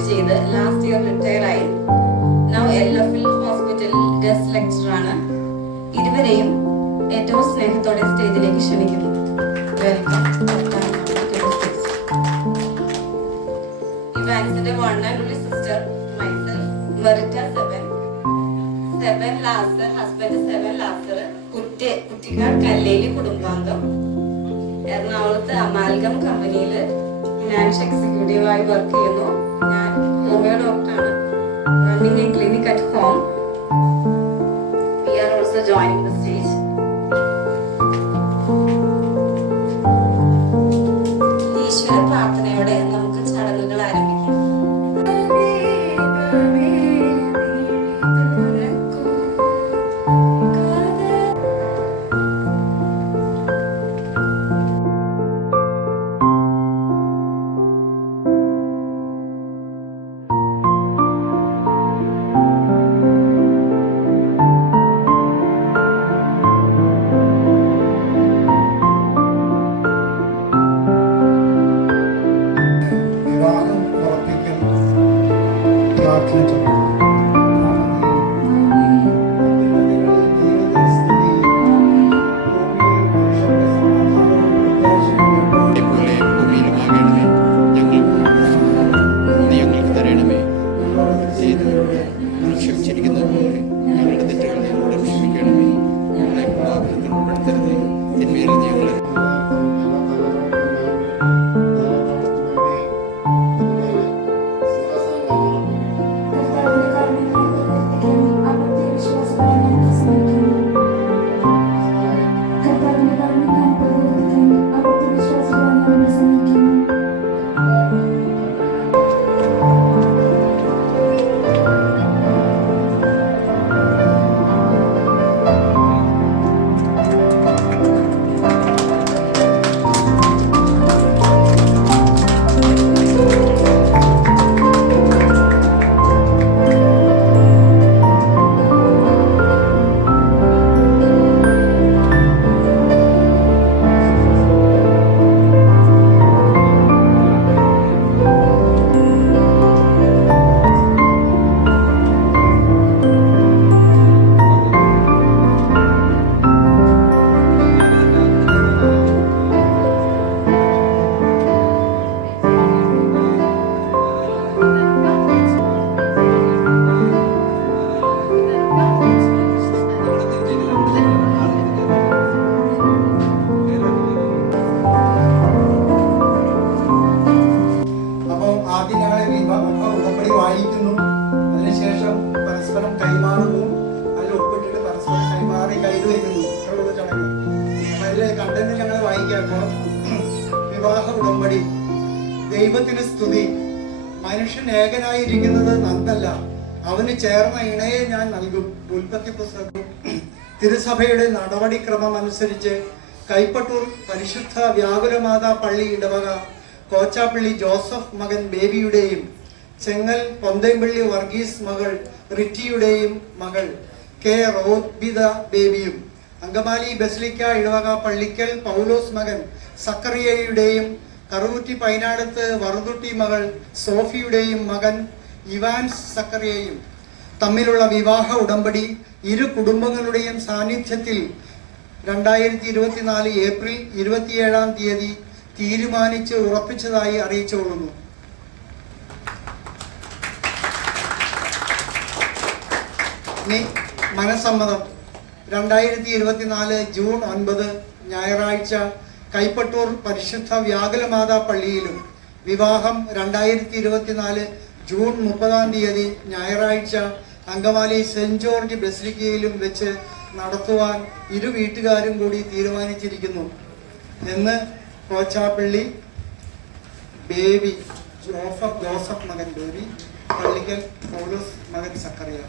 ജോലി ചെയ്ത് last year retire ആയി. നൗ LFL ഹോസ്പിറ്റലിൽ ഗസ്റ്റ് ലെക്ചറർ ആണ്. ഇരുവരെയും ഏറ്റവും സ്നേഹത്തോടെ സ്റ്റേജിലേക്ക് ക്ഷണിക്കുന്നു. വെൽക്കം. ഇവാൻസിന്റെ one and only sister myself, Merita Seven Lazar, husband Seven Lazar, Kuttikkad Kalleli കുടുംബാംഗം, എറണാകുളത്ത് അമാൽഗം കമ്പനിയിൽ ഫിനാൻഷ്യൽ എക്സിക്യൂട്ടീവായി വർക്ക് ചെയ്യുന്നു. ഞാൻ ഹോമിയോ ഡോക്ടറാണ്. Running a clinic at home. We are also joining the stage. ഈശ്വര പ്രാർത്ഥനയോടെ നമുക്ക് ചടങ്ങുകൾ ആരംഭിക്കാം. അതിനുശേഷം പരസ്പരം കൈമാറുന്നു, അതിൽ ഒപ്പിട്ടിട്ട് പരസ്പരം കൈമാറി കൈവയ്ക്കുന്നു. ഇത്രയുള്ള ചടങ്ങ്. അതിലെ കണ്ടന്റ് ഞങ്ങൾ വായിക്കുമ്പോൾ വിവാഹ ഉടമ്പടി. ദൈവത്തിന് സ്തുതി. മനുഷ്യൻ ഏകനായിരിക്കുന്നത് നന്നല്ല, അവന് ചേർന്ന ഇണയെ ഞാൻ നൽകും. ഉൽപ്പത്തി പുസ്തകം. തിരുസഭയുടെ നടപടിക്രമം അനുസരിച്ച് കൈപ്പട്ടൂർ പരിശുദ്ധ വ്യാകുലമാതാ പള്ളി ഇടവക കോച്ചാപ്പള്ളി ജോസഫ് മകൻ ബേബിയുടെയും ചെങ്ങൽ പൊന്തേമ്പള്ളി വർഗീസ് മകൾ റിറ്റിയുടെയും മകൾ കെ റോബിത ബേബിയും അങ്കമാലി ബസിലിക്ക ഇടവക പള്ളിക്കൽ പൗലോസ് മകൻ സക്കറിയയുടെയും കറുകുറ്റി പൈനാടത്ത് വറുതുട്ടി മകൾ സോഫിയുടെയും മകൻ ഇവാൻസ് സക്കറിയയും തമ്മിലുള്ള വിവാഹ ഉടമ്പടി ഇരു കുടുംബങ്ങളുടെയും സാന്നിധ്യത്തിൽ 2024 ഏപ്രിൽ 27-ാം തീയതി തീരുമാനിച്ച് ഉറപ്പിച്ചതായി അറിയിച്ചുകൊള്ളുന്നു. മനസമ്മതം. 2024 ജൂൺ 9 ഞായറാഴ്ച കൈപ്പട്ടൂർ പരിശുദ്ധ വ്യാകുലമാതാ പള്ളിയിലും, വിവാഹം 2024 ജൂൺ 30-ാം തീയതി ഞായറാഴ്ച അങ്കമാലി സെന്റ് ജോർജ് ബസിലിക്കയിലും വെച്ച് നടത്തുവാൻ ഇരു വീട്ടുകാരും കൂടി തീരുമാനിച്ചിരിക്കുന്നു എന്ന് കോച്ചാപ്പള്ളി ബേബി ജോസഫ് മകൻ ബേബി, പള്ളിക്കൽ പൗലോസ് മകൻ സക്കറിയ.